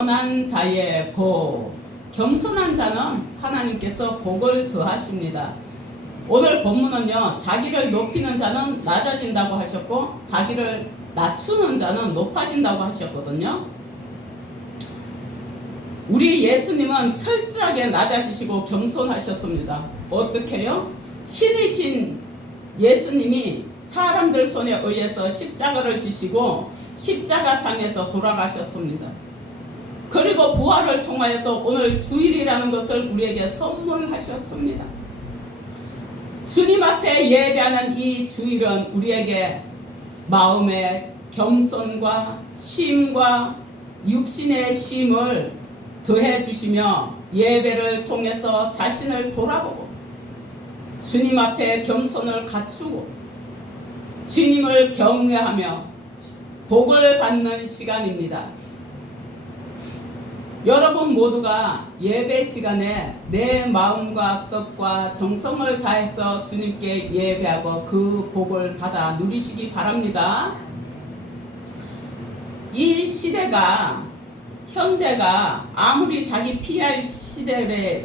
겸손한 자의 복. 겸손한 자는 하나님께서 복을 더하십니다. 오늘 본문은요, 자기를 높이는 자는 낮아진다고 하셨고 자기를 낮추는 자는 높아진다고 하셨거든요. 우리 예수님은 철저하게 낮아지시고 겸손하셨습니다. 어떻게요? 신이신 예수님이 사람들 손에 의해서 십자가를 지시고 십자가상에서 돌아가셨습니다. 그리고 부활을 통하여서 오늘 주일이라는 것을 우리에게 선물하셨습니다. 주님 앞에 예배하는 이 주일은 우리에게 마음의 겸손과 쉼과 육신의 쉼을 더해 주시며 예배를 통해서 자신을 돌아보고 주님 앞에 겸손을 갖추고 주님을 경외하며 복을 받는 시간입니다. 여러분 모두가 예배 시간에 내 마음과 뜻과 정성을 다해서 주님께 예배하고 그 복을 받아 누리시기 바랍니다. 이 시대가 현대가 아무리 자기 피할 시대에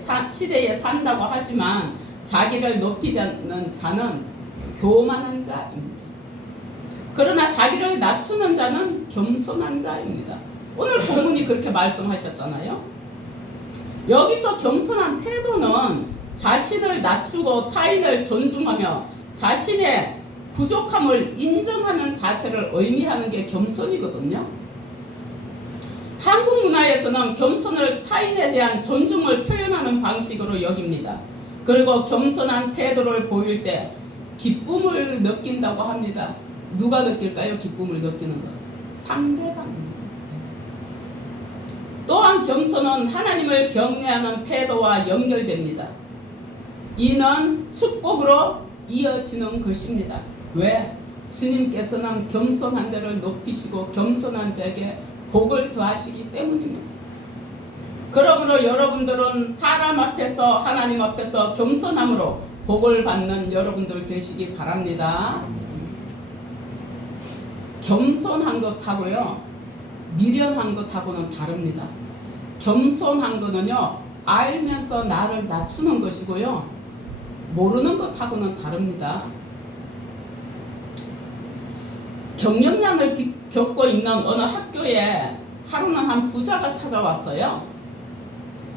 산다고 하지만 자기를 높이지 않는 자는 교만한 자입니다. 그러나 자기를 낮추는 자는 겸손한 자입니다. 오늘 본문이 그렇게 말씀하셨잖아요. 여기서 겸손한 태도는 자신을 낮추고 타인을 존중하며 자신의 부족함을 인정하는 자세를 의미하는 게 겸손이거든요. 한국 문화에서는 겸손을 타인에 대한 존중을 표현하는 방식으로 여깁니다. 그리고 겸손한 태도를 보일 때 기쁨을 느낀다고 합니다. 누가 느낄까요? 기쁨을 느끼는 것. 상대방입니다. 또한 겸손은 하나님을 경외하는 태도와 연결됩니다. 이는 축복으로 이어지는 것입니다. 왜? 주님께서는 겸손한 자를 높이시고 겸손한 자에게 복을 더하시기 때문입니다. 그러므로 여러분들은 사람 앞에서 하나님 앞에서 겸손함으로 복을 받는 여러분들 되시기 바랍니다. 겸손한 것하고요, 미련한 것하고는 다릅니다. 겸손한 것은요, 알면서 나를 낮추는 것이고요, 모르는 것하고는 다릅니다. 경력난을 겪고 있는 어느 학교에 하루는 한 부자가 찾아왔어요.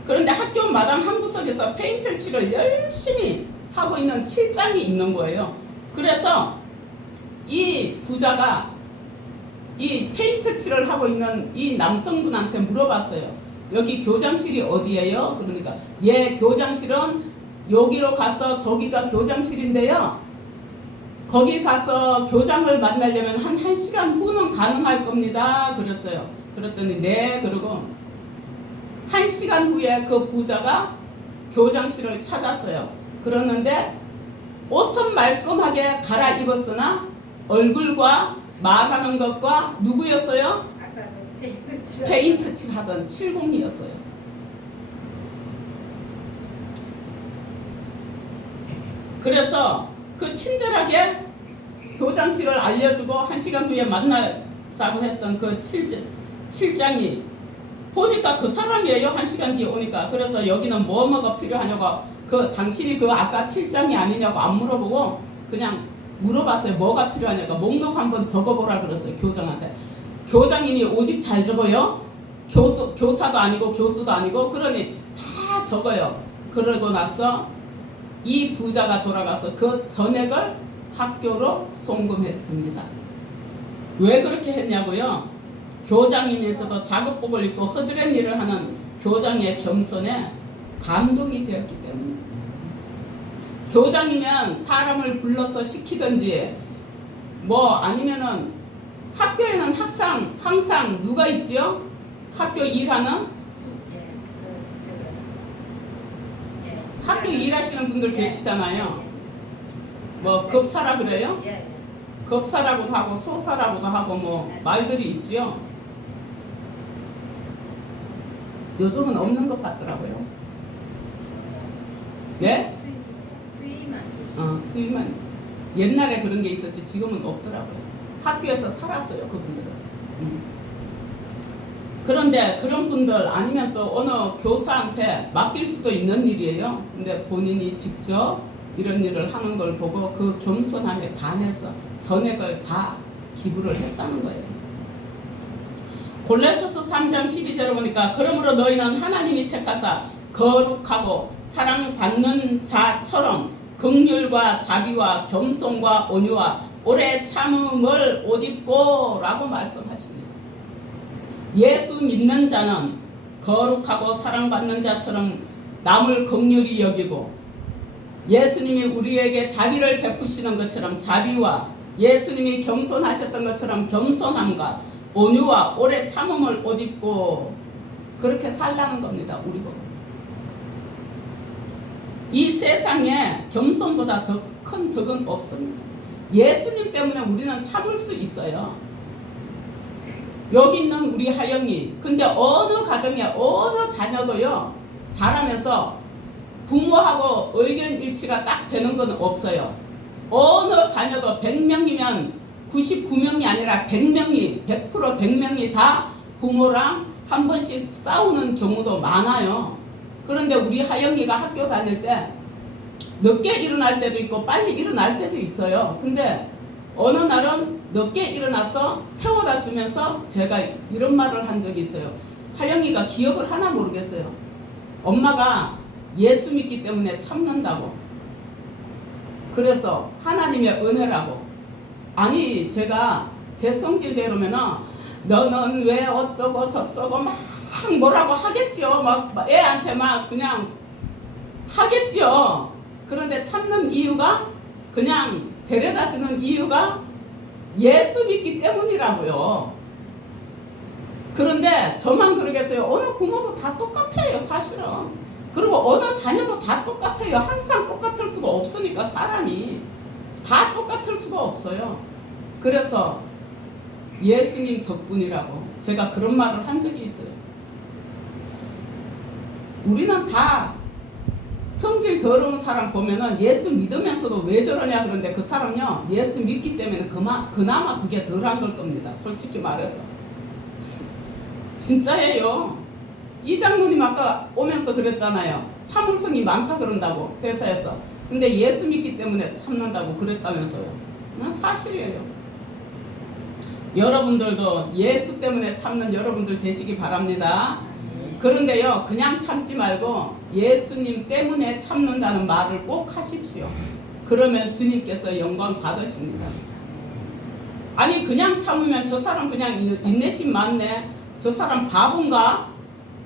그런데 학교 마당 한 구석에서 페인트 칠을 열심히 하고 있는 칠장이 있는 거예요. 그래서 이 부자가 이 페인트 칠을 하고 있는 이 남성분한테 물어봤어요. 여기 교장실이 어디예요? 그러니까 예, 교장실은 여기로 가서 저기가 교장실인데요, 거기 가서 교장을 만나려면 한 1시간 후는 가능할 겁니다. 그랬어요. 그랬더니 네, 그러고 1시간 후에 그 부자가 교장실을 찾았어요. 그러는데 옷은 말끔하게 갈아입었으나 얼굴과 말하는 것과 누구였어요? 페인트 칠하던 칠공이었어요. 그래서 그 친절하게 교장실을 알려주고 1시간 후에 만나자고 했던 그 칠장이 보니까 그 사람이에요. 1시간 뒤에 오니까. 그래서 여기는 뭐가 필요하냐고, 그 당신이 그 아까 칠장이 아니냐고 안 물어보고 그냥 물어봤어요. 뭐가 필요하냐고. 목록 한번 적어보라 그랬어요. 교장한테. 교장이니 오직 잘 적어요. 교사도 아니고 교수도 아니고 그러니 다 적어요. 그러고 나서 이 부자가 돌아가서 그 전액을 학교로 송금했습니다. 왜 그렇게 했냐고요? 교장이면서도 작업복을 입고 허드렛 일을 하는 교장의 겸손에 감동이 되었기 때문에. 교장이면 사람을 불러서 시키든지 뭐 아니면은 학교에는 항상 누가 있지요? 학교 일하는 학교 일하시는 분들 계시잖아요. 뭐 급사라 그래요? 급사라고도 하고 소사라고도 하고 뭐 말들이 있지요. 요즘은 없는 것 같더라고요. 예? 수의만. 옛날에 그런 게 있었지 지금은 없더라고요. 학교에서 살았어요, 그분들은. 그런데 그런 분들 아니면 또 어느 교사한테 맡길 수도 있는 일이에요. 근데 본인이 직접 이런 일을 하는 걸 보고 그 겸손함에 반해서 전액을 다 기부를 했다는 거예요. 골로새서 3장 12절을 보니까 그러므로 너희는 하나님이 택하사 거룩하고 사랑받는 자처럼 긍휼과 자비와 겸손과 온유와 오래 참음을 옷 입고 라고 말씀하십니다. 예수 믿는 자는 거룩하고 사랑받는 자처럼 남을 긍휼히 여기고 예수님이 우리에게 자비를 베푸시는 것처럼 자비와 예수님이 겸손하셨던 것처럼 겸손함과 온유와 오래 참음을 옷 입고 그렇게 살라는 겁니다. 우리 보고. 이 세상에 겸손보다 더 큰 덕은 없습니다. 예수님 때문에 우리는 참을 수 있어요. 여기 있는 우리 하영이 근데 어느 가정에 어느 자녀도요 자라면서 부모하고 의견 일치가 딱 되는 건 없어요. 어느 자녀도 100명이면 99명이 아니라 100명이 100% 100명이 다 부모랑 한 번씩 싸우는 경우도 많아요. 그런데 우리 하영이가 학교 다닐 때 늦게 일어날 때도 있고 빨리 일어날 때도 있어요. 근데 어느 날은 늦게 일어나서 태워다 주면서 제가 이런 말을 한 적이 있어요. 하영이가 기억을 하나 모르겠어요. 엄마가 예수 믿기 때문에 참는다고. 그래서 하나님의 은혜라고. 아니 제가 제 성질대로면은 너는 왜 어쩌고 저쩌고 막 뭐라고 하겠지요. 막 애한테 막 그냥 하겠지요. 그런데 참는 이유가 그냥 데려다 주는 이유가 예수 믿기 때문이라고요. 그런데 저만 그러겠어요. 어느 부모도 다 똑같아요 사실은. 그리고 어느 자녀도 다 똑같아요. 항상 똑같을 수가 없으니까 사람이 다 똑같을 수가 없어요. 그래서 예수님 덕분이라고 제가 그런 말을 한 적이 있어요. 우리는 다 성질 더러운 사람 보면은 예수 믿으면서도 왜 저러냐 그런데 그 사람요 예수 믿기 때문에 그나마 그게 덜한 걸 겁니다. 솔직히 말해서 진짜예요. 이 장로님 아까 오면서 그랬잖아요. 참을성이 많다 그런다고 회사에서. 근데 예수 믿기 때문에 참는다고 그랬다면서요. 사실이에요. 여러분들도 예수 때문에 참는 여러분들 되시기 바랍니다. 그런데요 그냥 참지 말고 예수님 때문에 참는다는 말을 꼭 하십시오. 그러면 주님께서 영광 받으십니다. 아니 그냥 참으면 저 사람 그냥 인내심 많네, 저 사람 바본가,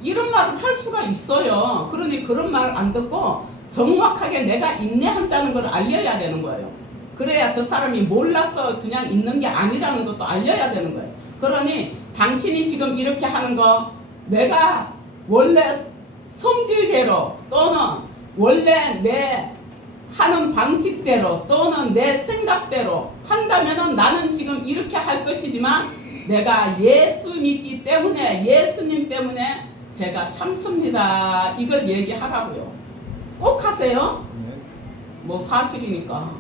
이런 말을 할 수가 있어요. 그러니 그런 말 안 듣고 정확하게 내가 인내한다는 걸 알려야 되는 거예요. 그래야 저 사람이 몰라서 그냥 있는 게 아니라는 것도 알려야 되는 거예요. 그러니 당신이 지금 이렇게 하는 거 내가 원래 성질대로 또는 원래 내 하는 방식대로 또는 내 생각대로 한다면은 나는 지금 이렇게 할 것이지만 내가 예수 믿기 때문에 예수님 때문에 제가 참습니다. 이걸 얘기하라고요. 꼭 하세요. 뭐 사실이니까.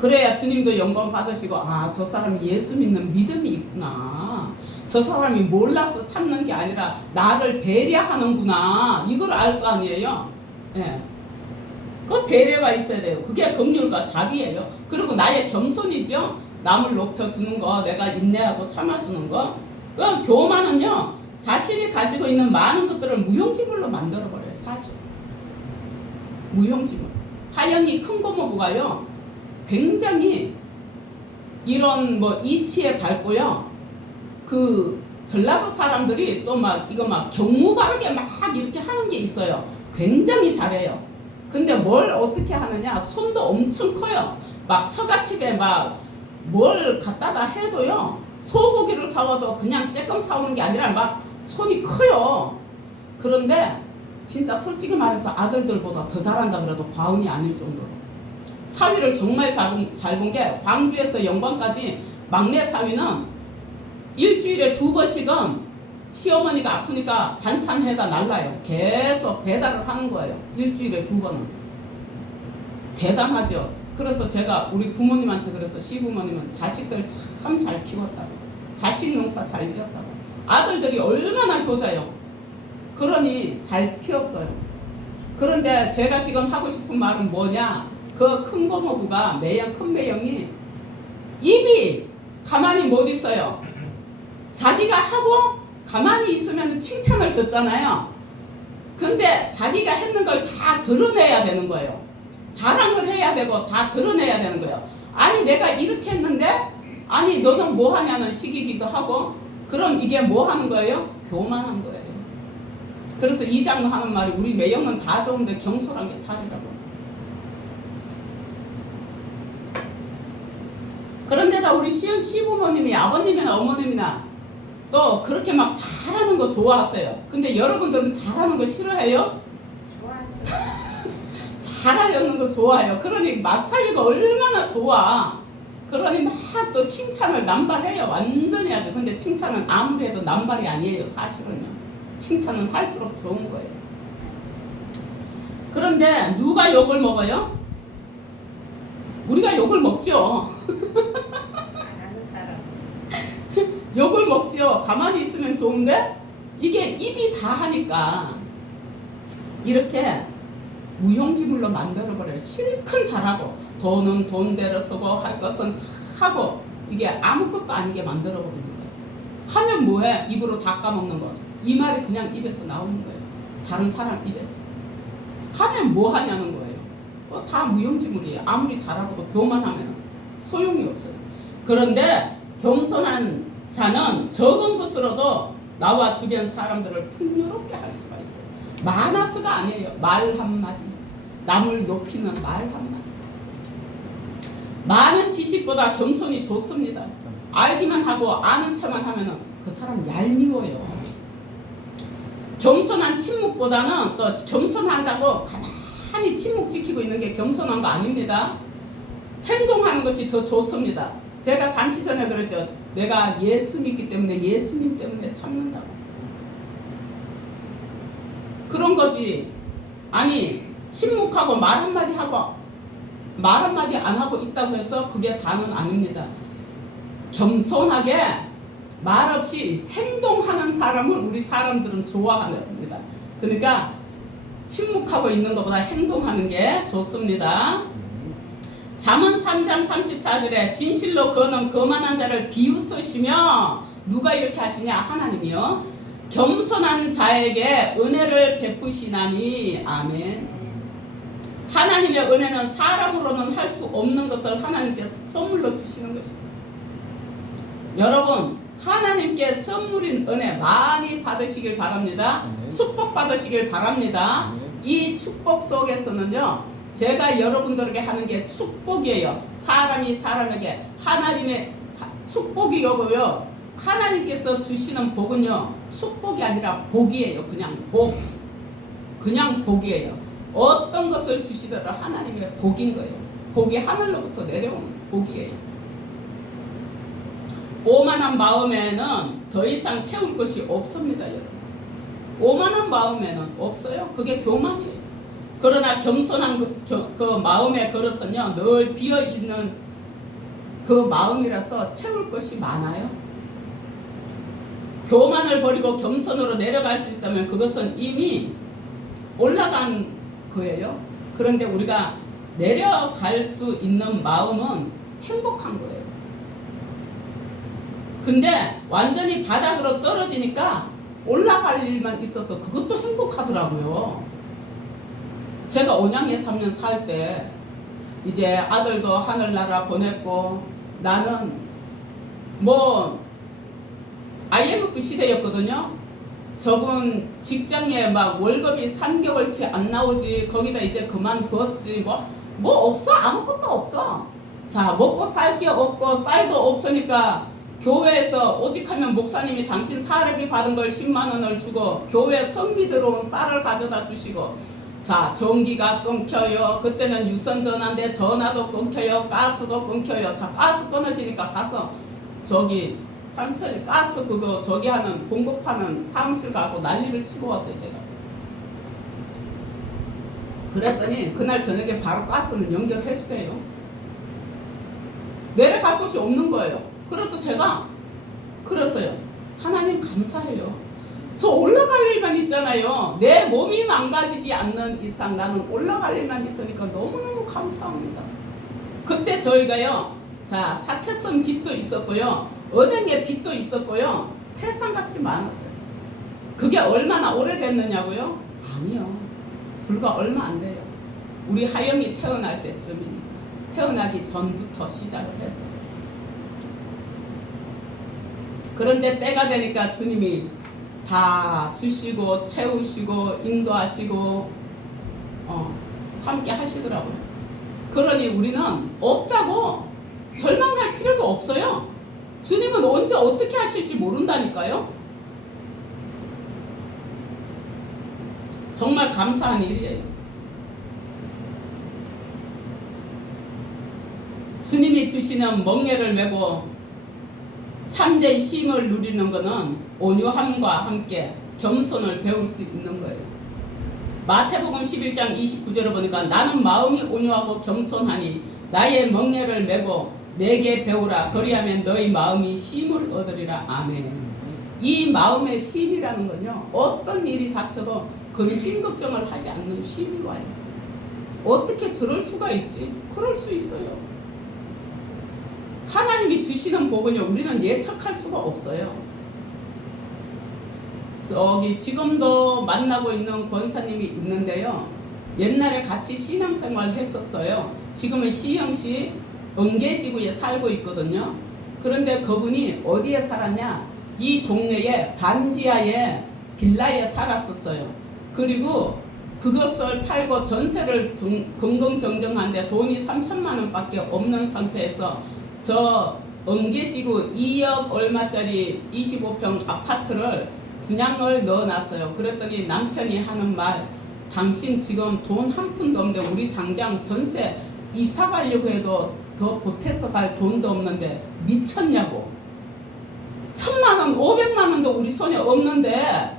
그래야 주님도 영광 받으시고 아, 저 사람이 예수 믿는 믿음이 있구나. 저 사람이 몰라서 참는 게 아니라 나를 배려하는구나. 이걸 알 거 아니에요. 예. 그 배려가 있어야 돼요. 그게 긍휼과 자비예요. 그리고 나의 겸손이죠. 남을 높여주는 거, 내가 인내하고 참아주는 거. 그 교만은요, 자신이 가지고 있는 많은 것들을 무용지물로 만들어버려요. 사실. 무용지물. 하영이 큰 고모부가요, 굉장히 이런 뭐 이치에 밝고요. 그 전라도 사람들이 또 막 이거 막 경무 바르게 막 이렇게 하는 게 있어요. 굉장히 잘해요. 근데 뭘 어떻게 하느냐, 손도 엄청 커요. 막 처갓집에 막 뭘 갖다다 해도요, 소고기를 사와도 그냥 쬐끔 사오는 게 아니라 막 손이 커요. 그런데 진짜 솔직히 말해서 아들들보다 더 잘한다 그래도 과언이 아닐 정도로 사위를 정말 잘 본 게, 광주에서 영광까지 막내 사위는 일주일에 2번씩은 시어머니가 아프니까 반찬 해다 날라요. 계속 배달을 하는 거예요. 일주일에 2번은. 대단하죠. 그래서 제가 우리 부모님한테 그래서 시부모님은 자식들 참 잘 키웠다고, 자식 농사 잘 지었다고. 아들들이 얼마나 효자요. 그러니 잘 키웠어요. 그런데 제가 지금 하고 싶은 말은 뭐냐, 그 큰 고모부가 큰 매형이 입이 가만히 못 있어요. 자기가 하고 가만히 있으면 칭찬을 듣잖아요. 근데 자기가 했는 걸 다 드러내야 되는 거예요. 자랑을 해야 되고 다 드러내야 되는 거예요. 아니 내가 이렇게 했는데 아니 너는 뭐 하냐는 식이기도 하고. 그럼 이게 뭐 하는 거예요? 교만한 거예요. 그래서 이 장로 하는 말이 우리 매형은 다 좋은데 경솔한 게 탈이라고. 그런데다 우리 시부모님이 아버님이나 어머님이나 또 그렇게 막 잘하는 거 좋아하세요. 근데 여러분들은 잘하는 거 싫어해요? 잘하는 거 좋아해요. 그러니 맛살이가 얼마나 좋아. 그러니 막 또 칭찬을 남발해요. 완전히 하죠. 근데 칭찬은 아무리 해도 남발이 아니에요. 사실은요. 칭찬은 할수록 좋은 거예요. 그런데 누가 욕을 먹어요? 우리가 욕을 먹죠. 아는 사람. 욕을 먹지요. 가만히 있으면 좋은데 이게 입이 다 하니까 이렇게 무용지물로 만들어버려요. 실컷 잘하고 돈은 돈대로 쓰고 할 것은 다 하고 이게 아무것도 아니게 만들어버리는 거예요. 하면 뭐해? 입으로 다 까먹는 거. 이 말이 그냥 입에서 나오는 거예요. 다른 사람 입에서. 하면 뭐 하냐는 거예요. 다 무용지물이에요. 아무리 잘하고도 교만하면 소용이 없어요. 그런데 겸손한 자는 적은 것으로도 나와 주변 사람들을 풍요롭게 할 수가 있어요. 마나스가 아니에요. 말 한마디. 남을 높이는 말 한마디. 많은 지식보다 겸손이 좋습니다. 알기만 하고 아는 척만 하면 그 사람 얄미워요. 겸손한 침묵보다는 또 겸손한다고 가만히 침묵 지키고 있는 게 겸손한 거 아닙니다. 행동하는 것이 더 좋습니다. 제가 잠시 전에 그랬죠. 내가 예수 믿기 때문에 예수님 때문에 참는다고. 그런 거지. 아니 침묵하고 말 한마디 하고 말 한마디 안 하고 있다고 해서 그게 다는 아닙니다. 겸손하게 말없이 행동하는 사람을 우리 사람들은 좋아합니다. 그러니까 침묵하고 있는 것보다 행동하는 게 좋습니다. 잠언 3장 34절에 진실로 그는 거만한 자를 비웃으시며 누가 이렇게 하시냐? 하나님이요. 겸손한 자에게 은혜를 베푸시나니. 아멘. 하나님의 은혜는 사람으로는 할 수 없는 것을 하나님께 선물로 주시는 것입니다. 여러분 하나님께 선물인 은혜 많이 받으시길 바랍니다. 축복 받으시길 바랍니다. 이 축복 속에서는요 제가 여러분들에게 하는 게 축복이에요. 사람이 사람에게 하나님의 축복이고요. 하나님께서 주시는 복은요 축복이 아니라 복이에요. 그냥 복. 그냥 복이에요. 어떤 것을 주시더라도 하나님의 복인 거예요. 복이 하늘로부터 내려오는 복이에요. 오만한 마음에는 더 이상 채울 것이 없습니다. 여러분. 오만한 마음에는 없어요. 그게 교만이에요. 그러나 겸손한 그 마음의 그릇은요 늘 비어있는 그 마음이라서 채울 것이 많아요. 교만을 버리고 겸손으로 내려갈 수 있다면 그것은 이미 올라간 거예요. 그런데 우리가 내려갈 수 있는 마음은 행복한 거예요. 근데 완전히 바닥으로 떨어지니까 올라갈 일만 있어서 그것도 행복하더라고요. 제가 온양에 3년 살 때 이제 아들도 하늘나라 보냈고 나는 뭐 IMF 시대였거든요. 저분 직장에 막 월급이 3개월치 안 나오지. 거기다 이제 그만두었지. 뭐 없어. 아무것도 없어. 자, 먹고 살 게 없고 쌀도 없으니까 교회에서 오직하면 목사님이 당신 사례비 받은 걸 10만 원을 주고 교회 성비 들어온 쌀을 가져다 주시고 자, 전기가 끊겨요. 그때는 유선 전화인데 전화도 끊겨요. 가스도 끊겨요. 자, 가스 끊어지니까 가서 저기 삼천리 가스 그거 저기 하는 공급하는 사무실 가고 난리를 치고 왔어요. 제가. 그랬더니 그날 저녁에 바로 가스는 연결해 주세요. 내려갈 곳이 없는 거예요. 그래서 제가 그랬어요. 하나님 감사해요. 저 올라갈 일만 있잖아요. 내 몸이 망가지지 않는 이상 나는 올라갈 일만 있으니까 너무너무 감사합니다. 그때 저희가요, 자, 사채성 빚도 있었고요, 은행에 빚도 있었고요, 태산같이 많았어요. 그게 얼마나 오래됐느냐고요? 아니요. 불과 얼마 안 돼요. 우리 하영이 태어날 때쯤입니다. 태어나기 전부터 시작을 했어요. 그런데 때가 되니까 주님이 다 주시고 채우시고 인도하시고 함께 하시더라고요. 그러니 우리는 없다고 절망할 필요도 없어요. 주님은 언제 어떻게 하실지 모른다니까요. 정말 감사한 일이에요. 주님이 주시는 멍에를 메고 참된 힘을 누리는 것은 온유함과 함께 겸손을 배울 수 있는 거예요. 마태복음 11장 29절을 보니까 나는 마음이 온유하고 겸손하니 나의 멍에를 메고 내게 배우라. 그리하면 너희 마음이 쉼을 얻으리라. 아멘. 이 마음의 쉼이라는 건요, 어떤 일이 닥쳐도 근심 걱정을 하지 않는 쉼이 와요. 어떻게 그럴 수가 있지? 그럴 수 있어요. 하나님이 주시는 복은요, 우리는 예측할 수가 없어요. 저기 지금도 만나고 있는 권사님이 있는데요, 옛날에 같이 신앙생활 했었어요. 지금은 시흥시 은계지구에 살고 있거든요. 그런데 그분이 어디에 살았냐? 이 동네에 반지하에 빌라에 살았었어요. 그리고 그것을 팔고 전세를 긍긍정정한데 돈이 3천만 원밖에 없는 상태에서 저 은계지구 2억 얼마짜리 25평 아파트를 분양을 넣어놨어요. 그랬더니 남편이 하는 말, 당신 지금 돈 한 푼도 없는데 우리 당장 전세 이사 가려고 해도 더 보태서 갈 돈도 없는데 미쳤냐고. 1,000만 원, 500만 원도 우리 손에 없는데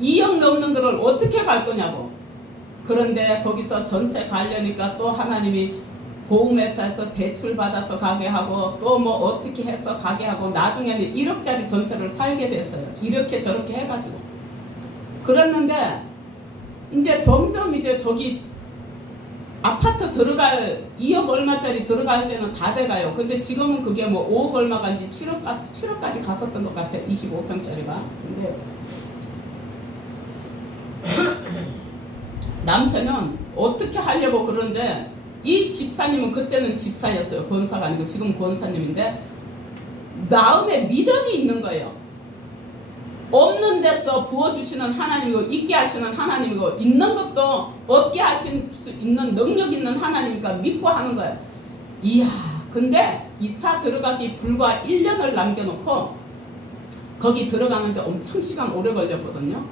2억 넘는 거를 어떻게 갈 거냐고. 그런데 거기서 전세 가려니까 또 하나님이 보험회사에서 대출 받아서 가게 하고 또 뭐 어떻게 해서 가게 하고 나중에는 1억짜리 전세를 살게 됐어요. 이렇게 저렇게 해가지고. 그랬는데 이제 점점 이제 저기 아파트 들어갈 2억 얼마짜리 들어갈 때는 다 돼가요. 근데 지금은 그게 뭐 5억 얼마간지 7억까지 갔었던 것 같아요. 25평짜리가. 근데 남편은 어떻게 하려고 그런데 이 집사님은 그때는 집사였어요. 권사가 아니고 지금 권사님인데 마음에 믿음이 있는 거예요. 없는 데서 부어주시는 하나님이고 있게 하시는 하나님이고 있는 것도 없게 하실 수 있는 능력 있는 하나님이니까 믿고 하는 거예요. 이야, 근데 이사 들어가기 불과 1년을 남겨놓고 거기 들어가는데 엄청 시간 오래 걸렸거든요.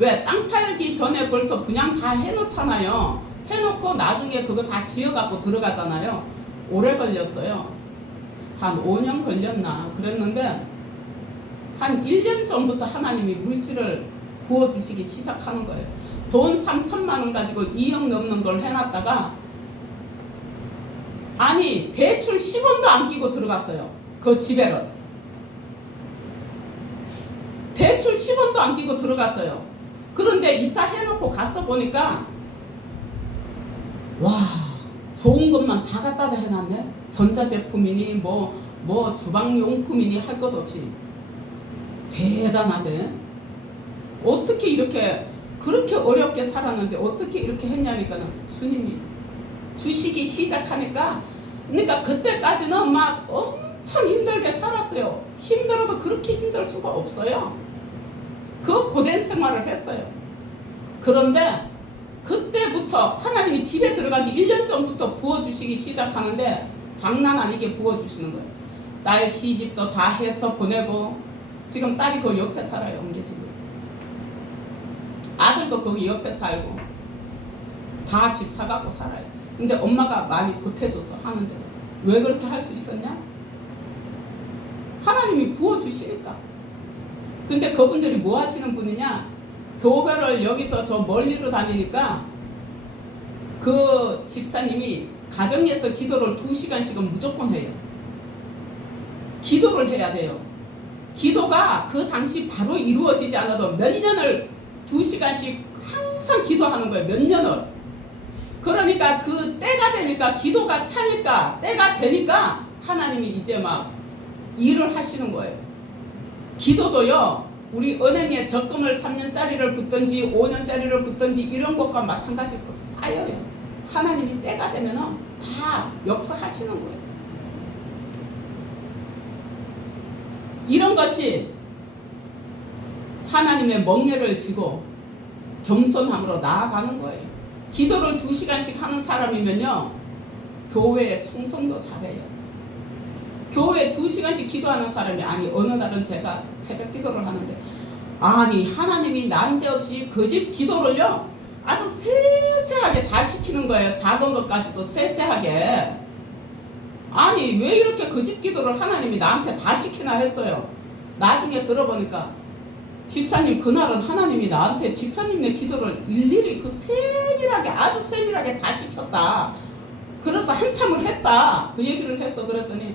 왜? 땅 팔기 전에 벌써 분양 다 해놓잖아요. 해놓고 나중에 그거 다 지어갖고 들어가잖아요. 오래 걸렸어요. 한 5년 걸렸나 그랬는데 한 1년 전부터 하나님이 물질을 부어주시기 시작하는 거예요. 돈 3천만 원 가지고 2억 넘는 걸 해놨다가 아니 대출 10원도 안 끼고 들어갔어요. 그 집에를. 대출 10원도 안 끼고 들어갔어요. 그런데 이사해놓고 가서 보니까 와, 좋은 것만 다 갖다 해놨네. 전자제품이니 뭐 주방용품이니 할 것 없이. 대단하대. 어떻게 이렇게 그렇게 어렵게 살았는데 어떻게 이렇게 했냐니까 주님이 주시기 시작하니까, 그러니까 그때까지는 막 엄청 힘들게 살았어요. 힘들어도 그렇게 힘들 수가 없어요. 그 고된 생활을 했어요. 그런데 그때부터 하나님이 집에 들어가기 1년 전부터 부어주시기 시작하는데 장난 아니게 부어주시는 거예요. 딸 시집도 다 해서 보내고 지금 딸이 그 옆에 살아요. 은계지구. 아들도 거기 옆에 살고 다 집 사갖고 살아요. 근데 엄마가 많이 보태줘서 하는데 왜 그렇게 할 수 있었냐? 하나님이 부어주시니까. 근데 그분들이 뭐 하시는 분이냐? 교배를 여기서 저 멀리로 다니니까 그 집사님이 가정에서 기도를 2시간씩은 무조건 해요. 기도를 해야 돼요. 기도가 그 당시 바로 이루어지지 않아도 몇 년을 2시간씩 항상 기도하는 거예요. 몇 년을. 그러니까 그 때가 되니까 기도가 차니까 때가 되니까 하나님이 이제 막 일을 하시는 거예요. 기도도요. 우리 은행에 적금을 3년짜리를 붓든지 5년짜리를 붓든지 이런 것과 마찬가지로 쌓여요. 하나님이 때가 되면은 다 역사하시는 거예요. 이런 것이 하나님의 멍에를 지고 겸손함으로 나아가는 거예요. 기도를 2시간씩 하는 사람이면요. 교회에 충성도 잘해요. 교회에 2시간씩 기도하는 사람이 아니 어느 날은 제가 새벽 기도를 하는데 아니 하나님이 난데없이 그 집 기도를요. 아주 세세하게 다 시키는 거예요. 작은 것까지도 세세하게. 아니 왜 이렇게 그 집 기도를 하나님이 나한테 다 시키나 했어요. 나중에 들어보니까 집사님 그날은 하나님이 나한테 집사님네 기도를 일일이 그 세밀하게 아주 세밀하게 다 시켰다. 그래서 한참을 했다. 그 얘기를 했어. 그랬더니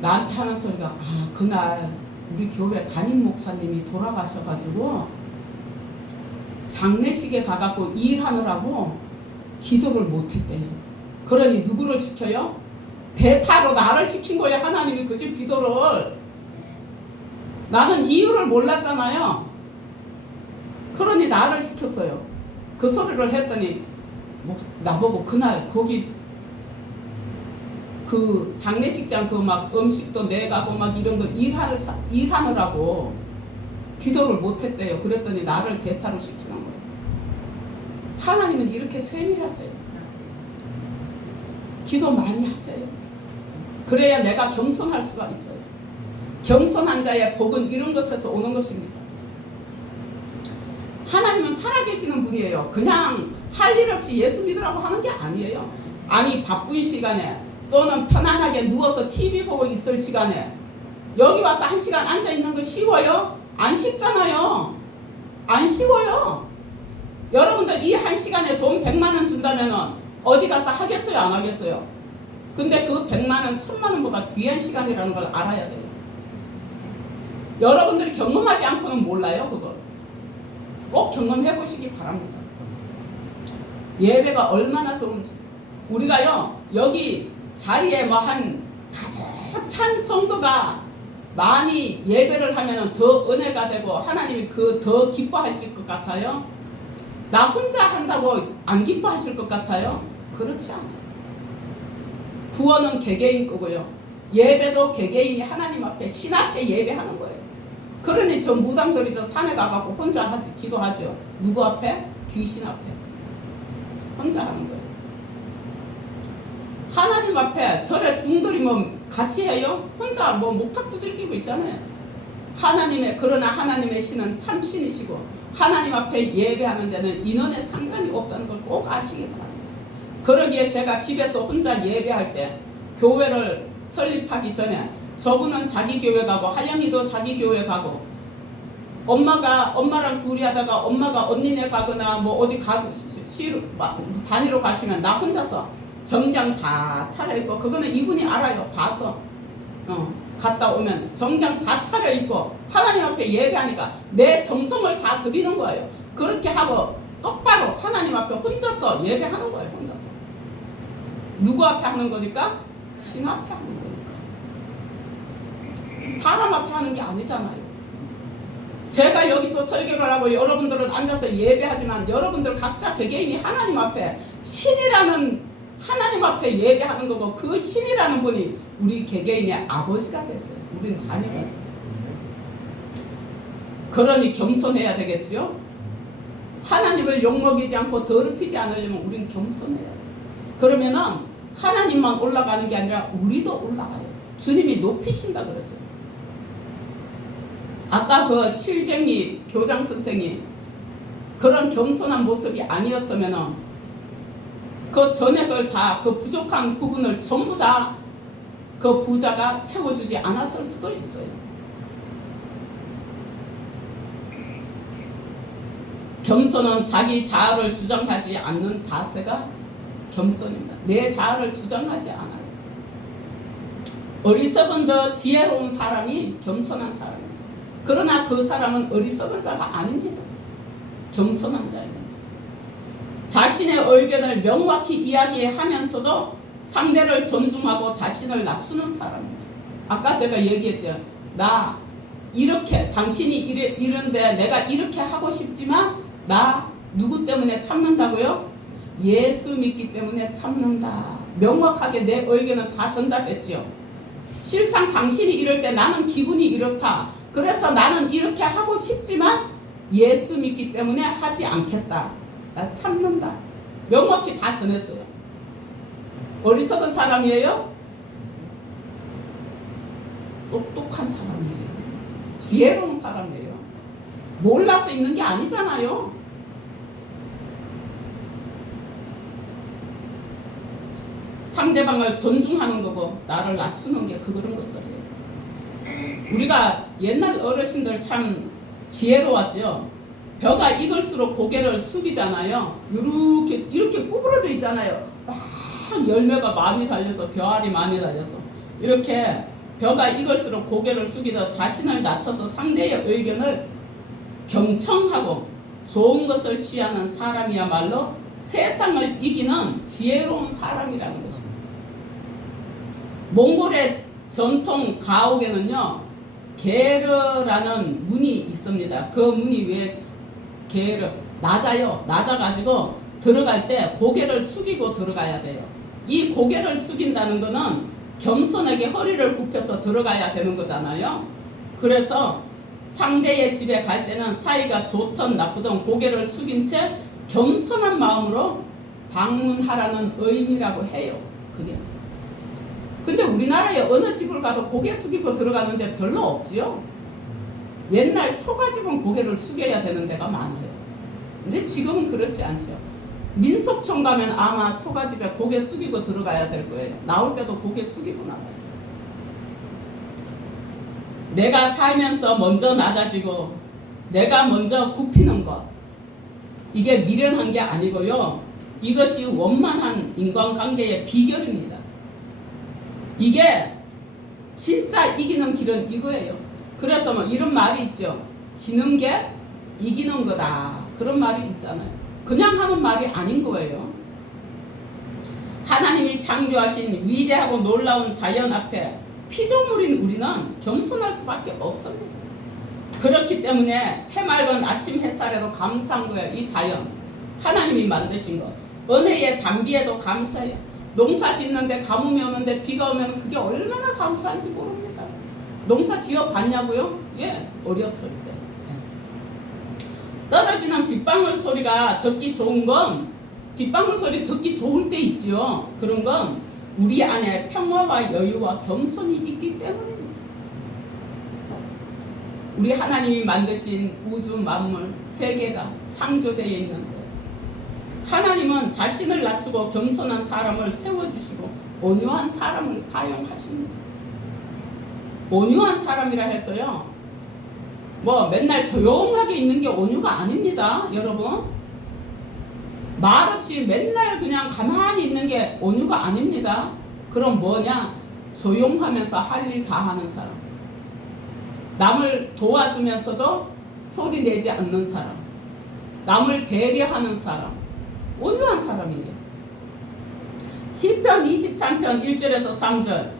나한테 하는 소리가 아 그날 우리 교회 담임 목사님이 돌아가셔가지고 장례식에 가갖고 일하느라고 기도를 못했대요. 그러니 누구를 시켜요? 대타로 나를 시킨 거예요. 하나님이 그 집 기도를. 나는 이유를 몰랐잖아요. 그러니 나를 시켰어요. 그 소리를 했더니 나보고 그날 거기 그 장례식장 그 막 음식도 내가고 막 이런 거 일하느라고 기도를 못했대요. 그랬더니 나를 대타로 시키는 거예요. 하나님은 이렇게 세밀하세요. 기도 많이 하세요. 그래야 내가 겸손할 수가 있어요. 겸손한 자의 복은 이런 것에서 오는 것입니다. 하나님은 살아계시는 분이에요. 그냥 할 일 없이 예수 믿으라고 하는 게 아니에요. 아니 바쁜 시간에 또는 편안하게 누워서 TV 보고 있을 시간에 여기 와서 1시간 앉아있는 거 쉬워요? 안 쉽잖아요. 안 쉬워요. 여러분들 이 1시간에 돈 100만원 준다면 어디 가서 하겠어요? 안 하겠어요? 근데 그 100만원, 1000만원보다 귀한 시간이라는 걸 알아야 돼요. 여러분들이 경험하지 않고는 몰라요. 그걸 꼭 경험해 보시기 바랍니다. 예배가 얼마나 좋은지. 우리가요 여기 자리에 뭐 한 가득 찬 성도가 많이 예배를 하면 더 은혜가 되고 하나님이 그 더 기뻐하실 것 같아요? 나 혼자 한다고 안 기뻐하실 것 같아요? 그렇지 않아요. 구원은 개개인 거고요. 예배도 개개인이 하나님 앞에 신 앞에 예배하는 거예요. 그러니 저 무당들이 저 산에 가갖고 혼자 기도하죠. 누구 앞에? 귀신 앞에. 혼자 하는 거예요. 하나님 앞에 절에 중들이 뭐 같이 해요? 혼자 뭐 목탁 두들기고 있잖아요. 그러나 하나님의 신은 참 신이시고 하나님 앞에 예배하는 데는 인원에 상관이 없다는 걸 꼭 아시기 바랍니다. 그러기에 제가 집에서 혼자 예배할 때 교회를 설립하기 전에 저분은 자기 교회 가고 하영이도 자기 교회 가고 엄마랑 둘이 하다가 엄마가 언니네 가거나 뭐 어디 가고 다니러 가시면 나 혼자서 정장 다 차려입고 그거는 이분이 알아요. 봐서 갔다 오면 정장 다 차려입고 하나님 앞에 예배하니까 내 정성을 다 드리는 거예요. 그렇게 하고 똑바로 하나님 앞에 혼자서 예배하는 거예요. 혼자서. 누구 앞에 하는 거니까? 신 앞에 하는 거니까. 사람 앞에 하는 게 아니잖아요. 제가 여기서 설교를 하고 여러분들은 앉아서 예배하지만 여러분들 각자 개개인이 하나님 앞에 신이라는 하나님 앞에 예배하는 거고 그 신이라는 분이 우리 개개인의 아버지가 됐어요. 우리는 자녀가 돼요. 그러니 겸손해야 되겠죠. 하나님을 욕먹이지 않고 더럽히지 않으려면 우리는 겸손해야 돼요. 그러면은 하나님만 올라가는 게 아니라 우리도 올라가요. 주님이 높이신다 그랬어요. 아까 그 칠쟁이 교장 선생이 그런 겸손한 모습이 아니었으면은 그 전액을 다 그 부족한 부분을 전부 다 그 부자가 채워주지 않았을 수도 있어요. 겸손은 자기 자아를 주장하지 않는 자세가 겸손입니다. 내 자아를 주장하지 않아요. 어리석은 더 지혜로운 사람이 겸손한 사람입니다. 그러나 그 사람은 어리석은 자가 아닙니다. 겸손한 자입니다. 자신의 의견을 명확히 이야기하면서도 상대를 존중하고 자신을 낮추는 사람입니다. 아까 제가 얘기했죠. 나 이렇게 당신이 이런데 내가 이렇게 하고 싶지만 나 누구 때문에 참는다고요? 예수 믿기 때문에 참는다. 명확하게 내 의견은 다 전달했죠. 실상 당신이 이럴 때 나는 기분이 이렇다. 그래서 나는 이렇게 하고 싶지만 예수 믿기 때문에 하지 않겠다. 나 참는다. 명확히 다 전했어요. 어리석은 사람이에요? 똑똑한 사람이에요. 지혜로운 사람이에요. 몰라서 있는 게 아니잖아요. 상대방을 존중하는 거고 나를 낮추는 게 그런 것들이에요. 우리가 옛날 어르신들 참 지혜로웠죠. 벼가 익을수록 고개를 숙이잖아요. 이렇게 구부러져 있잖아요. 막 열매가 많이 달려서 벼알이 많이 달려서 이렇게 벼가 익을수록 고개를 숙이다 자신을 낮춰서 상대의 의견을 경청하고 좋은 것을 취하는 사람이야말로 세상을 이기는 지혜로운 사람이라는 것입니다. 몽골의 전통 가옥에는요 게르라는 문이 있습니다. 그 문이 왜 게르 낮아요. 낮아가지고 들어갈 때 고개를 숙이고 들어가야 돼요. 이 고개를 숙인다는 거는 겸손하게 허리를 굽혀서 들어가야 되는 거잖아요. 그래서 상대의 집에 갈 때는 사이가 좋든 나쁘든 고개를 숙인 채 겸손한 마음으로 방문하라는 의미라고 해요. 그게. 근데 우리나라에 어느 집을 가도 고개 숙이고 들어가는데 별로 없지요. 옛날 초가집은 고개를 숙여야 되는 데가 많아요. 근데 지금은 그렇지 않죠. 민속촌 가면 아마 초가집에 고개 숙이고 들어가야 될 거예요. 나올 때도 고개 숙이고 나가요. 내가 살면서 먼저 낮아지고 내가 먼저 굽히는 것, 이게 미련한 게 아니고요. 이것이 원만한 인간관계의 비결입니다. 이게 진짜 이기는 길은 이거예요. 그래서 뭐 이런 말이 있죠. 지는 게 이기는 거다. 그런 말이 있잖아요. 그냥 하는 말이 아닌 거예요. 하나님이 창조하신 위대하고 놀라운 자연 앞에 피조물인 우리는 겸손할 수밖에 없습니다. 그렇기 때문에 해맑은 아침 햇살에도 감사한 거예요. 이 자연 하나님이 만드신 것. 은혜의 단비에도 감사해요. 농사 짓는데 가뭄이 오는데 비가 오면 그게 얼마나 감사한지 모릅니다. 농사 지어봤냐고요? 예, 어렸을 때. 떨어지는 빗방울 소리가 듣기 좋은 건 빗방울 소리 듣기 좋을 때 있죠. 그런 건 우리 안에 평화와 여유와 겸손이 있기 때문입니다. 우리 하나님이 만드신 우주 만물 세계가 창조되어 있는데 하나님은 자신을 낮추고 겸손한 사람을 세워주시고 온유한 사람을 사용하십니다. 온유한 사람이라 해서요 뭐 맨날 조용하게 있는 게 온유가 아닙니다. 여러분 말없이 맨날 그냥 가만히 있는 게 온유가 아닙니다. 그럼 뭐냐? 조용하면서 할 일 다 하는 사람, 남을 도와주면서도 소리 내지 않는 사람, 남을 배려하는 사람, 온유한 사람이에요. 시편 23편 1절에서 3절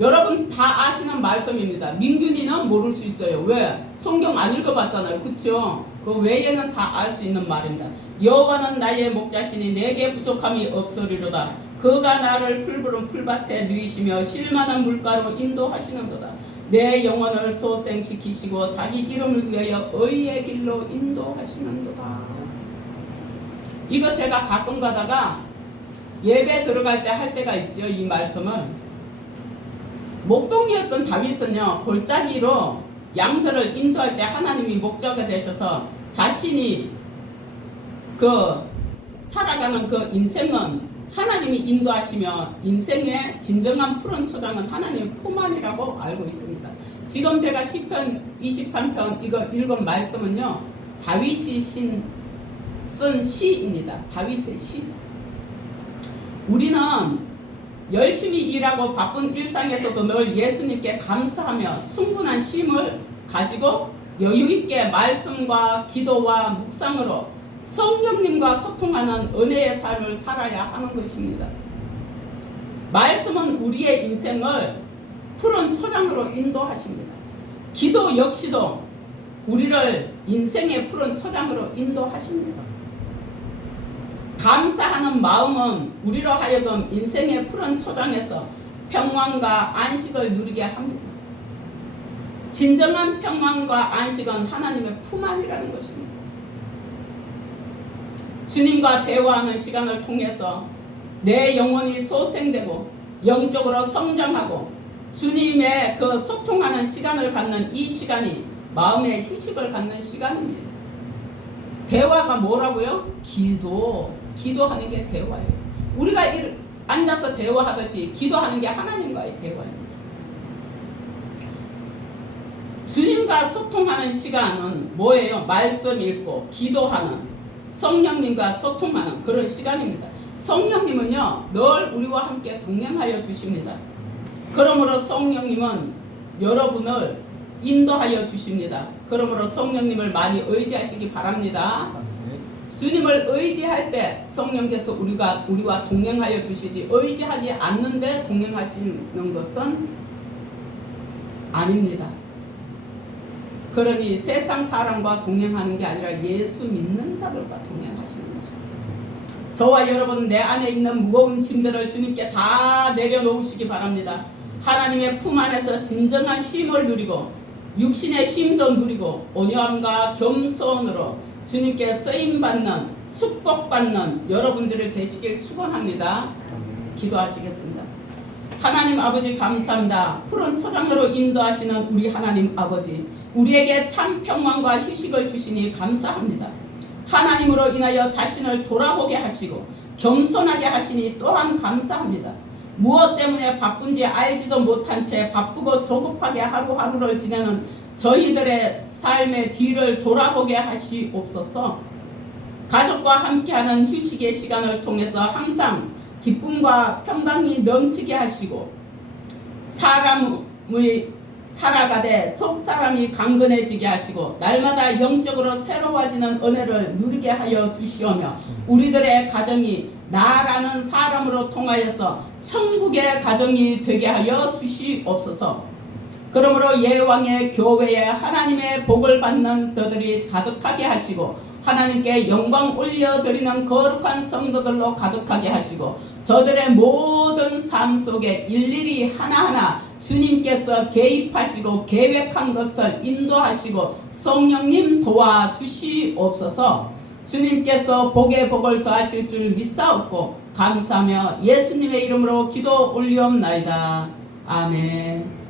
여러분 다 아시는 말씀입니다. 민균이는 모를 수 있어요. 왜? 성경 안 읽어봤잖아요. 그쵸? 그 외에는 다 알 수 있는 말입니다. 여호와는 나의 목자시니 내게 부족함이 없으리로다. 그가 나를 푸르른 풀밭에 누이시며 쉴만한 물가로 인도하시는도다. 내 영혼을 소생시키시고 자기 이름을 위하여 의의 길로 인도하시는도다. 이거 제가 가끔 가다가 예배 들어갈 때 할 때가 있죠. 이 말씀을 목동이었던 다윗은요 골짜기로 양들을 인도할 때 하나님이 목자가 되셔서 자신이 그 살아가는 그 인생은 하나님이 인도하시며 인생의 진정한 푸른 초장은 하나님의 품 안이라고 알고 있습니다. 지금 제가 시편 23편 이거 읽은 말씀은요 다윗이 쓴 시입니다. 다윗의 시. 우리는 열심히 일하고 바쁜 일상에서도 늘 예수님께 감사하며 충분한 쉼을 가지고 여유 있게 말씀과 기도와 묵상으로 성령님과 소통하는 은혜의 삶을 살아야 하는 것입니다. 말씀은 우리의 인생을 푸른 초장으로 인도하십니다. 기도 역시도 우리를 인생의 푸른 초장으로 인도하십니다. 감사하는 마음은 우리로 하여금 인생의 푸른 초장에서 평안과 안식을 누리게 합니다. 진정한 평안과 안식은 하나님의 품 안이라는 것입니다. 주님과 대화하는 시간을 통해서 내 영혼이 소생되고 영적으로 성장하고 주님의 그 소통하는 시간을 갖는 이 시간이 마음의 휴식을 갖는 시간입니다. 대화가 뭐라고요? 기도하는 게 대화예요. 우리가 앉아서 대화하듯이 기도하는 게 하나님과의 대화입니다. 주님과 소통하는 시간은 뭐예요? 말씀 읽고 기도하는, 성령님과 소통하는 그런 시간입니다. 성령님은요 늘 우리와 함께 동행하여 주십니다. 그러므로 성령님은 여러분을 인도하여 주십니다. 그러므로 성령님을 많이 의지하시기 바랍니다. 주님을 의지할 때 성령께서 우리와 동행하여 주시지, 의지하지 않는데 동행하시는 것은 아닙니다. 그러니 세상 사람과 동행하는 게 아니라 예수 믿는 자들과 동행하시는 것입니다. 저와 여러분, 내 안에 있는 무거운 짐들을 주님께 다 내려놓으시기 바랍니다. 하나님의 품 안에서 진정한 쉼을 누리고 육신의 쉼도 누리고 온유함과 겸손으로 주님께 쓰임받는, 축복받는 여러분들이 되시길 축원합니다. 기도하시겠습니다. 하나님 아버지 감사합니다. 푸른 초장으로 인도하시는 우리 하나님 아버지, 우리에게 참 평안과 휴식을 주시니 감사합니다. 하나님으로 인하여 자신을 돌아보게 하시고 겸손하게 하시니 또한 감사합니다. 무엇 때문에 바쁜지 알지도 못한 채 바쁘고 조급하게 하루하루를 지내는 저희들의 삶의 뒤를 돌아보게 하시옵소서. 가족과 함께하는 휴식의 시간을 통해서 항상 기쁨과 평강이 넘치게 하시고 사람의 살아가되 속사람이 강건해지게 하시고 날마다 영적으로 새로워지는 은혜를 누리게 하여 주시오며 우리들의 가정이 나라는 사람으로 통하여서 천국의 가정이 되게 하여 주시옵소서. 그러므로 예왕의 교회에 하나님의 복을 받는 저들이 가득하게 하시고 하나님께 영광 올려드리는 거룩한 성도들로 가득하게 하시고 저들의 모든 삶 속에 일일이 하나하나 주님께서 개입하시고 계획한 것을 인도하시고 성령님 도와주시옵소서. 주님께서 복의 복을 더하실 줄 믿사옵고 감사하며 예수님의 이름으로 기도 올리옵나이다. 아멘.